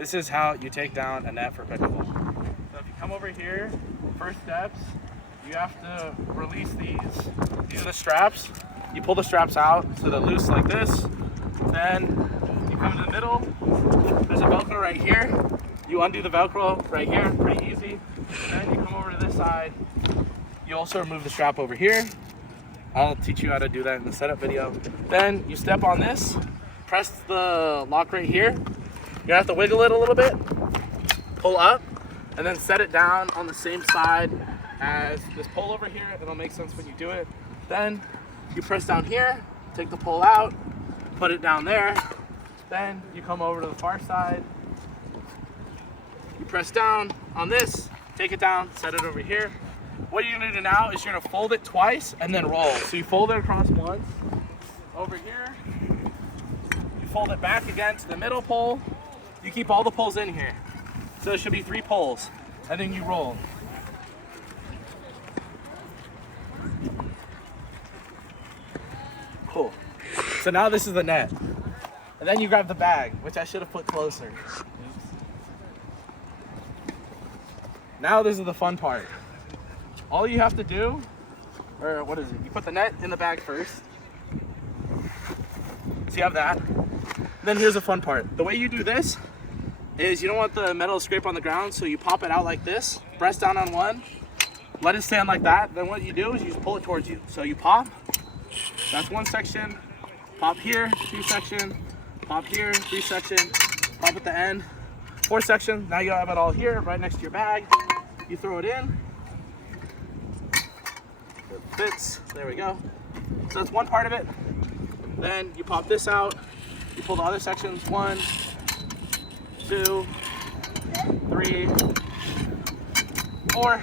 This is how you take down a net for pickleball. So if you come over here, first steps, you have to release these. These are the straps. You pull the straps out so they're loose like this. Then you come to the middle. There's a Velcro right here. You undo the Velcro right here, pretty easy. Then you come over to this side. You also remove the strap over here. I'll teach you how to do that in the setup video. Then you step on this, press the lock right here. You're gonna have to wiggle it a little bit, pull up, and then set it down on the same side as this pole over here. It'll make sense when you do it. Then you press down here, take the pole out, put it down there. Then you come over to the far side. You press down on this, take it down, set it over here. What you're gonna do now is you're gonna fold it twice and then roll. So you fold it across once, over here. You fold it back again to the middle pole. You keep all the poles in here. So there should be 3 poles, and then you roll. Cool. So now this is the net. And then you grab the bag, which I should have put closer. Now this is the fun part. All you have to do, or what is it? You put the net in the bag first. So you have that. Then here's the fun part. The way you do this is you don't want the metal to scrape on the ground, so you pop it out like this, press down on one, let it stand like that. Then what you do is you just pull it towards you. So you pop, that's one section, pop here, 2 section, pop here, 3 section, pop at the end, 4 section. Now you have it all here, right next to your bag. You throw it in, it fits, there we go. So that's one part of it. Then you pop this out, you pull the other sections, 1, 2, 3, 4.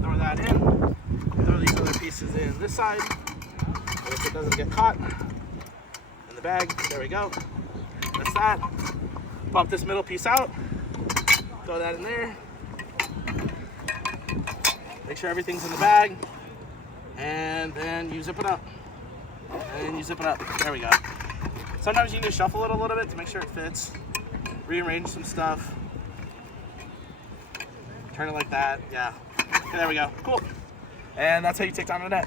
Throw that in. Throw these other pieces in this side. So it doesn't get caught in the bag. There we go. That's that. Pop this middle piece out. Throw that in there. Make sure everything's in the bag. And then you zip it up. And then you zip it up. There we go. Sometimes you need to shuffle it a little bit to make sure it fits. Rearrange some stuff. Turn it like that. Yeah. Okay, there we go. Cool. And that's how you take down a net.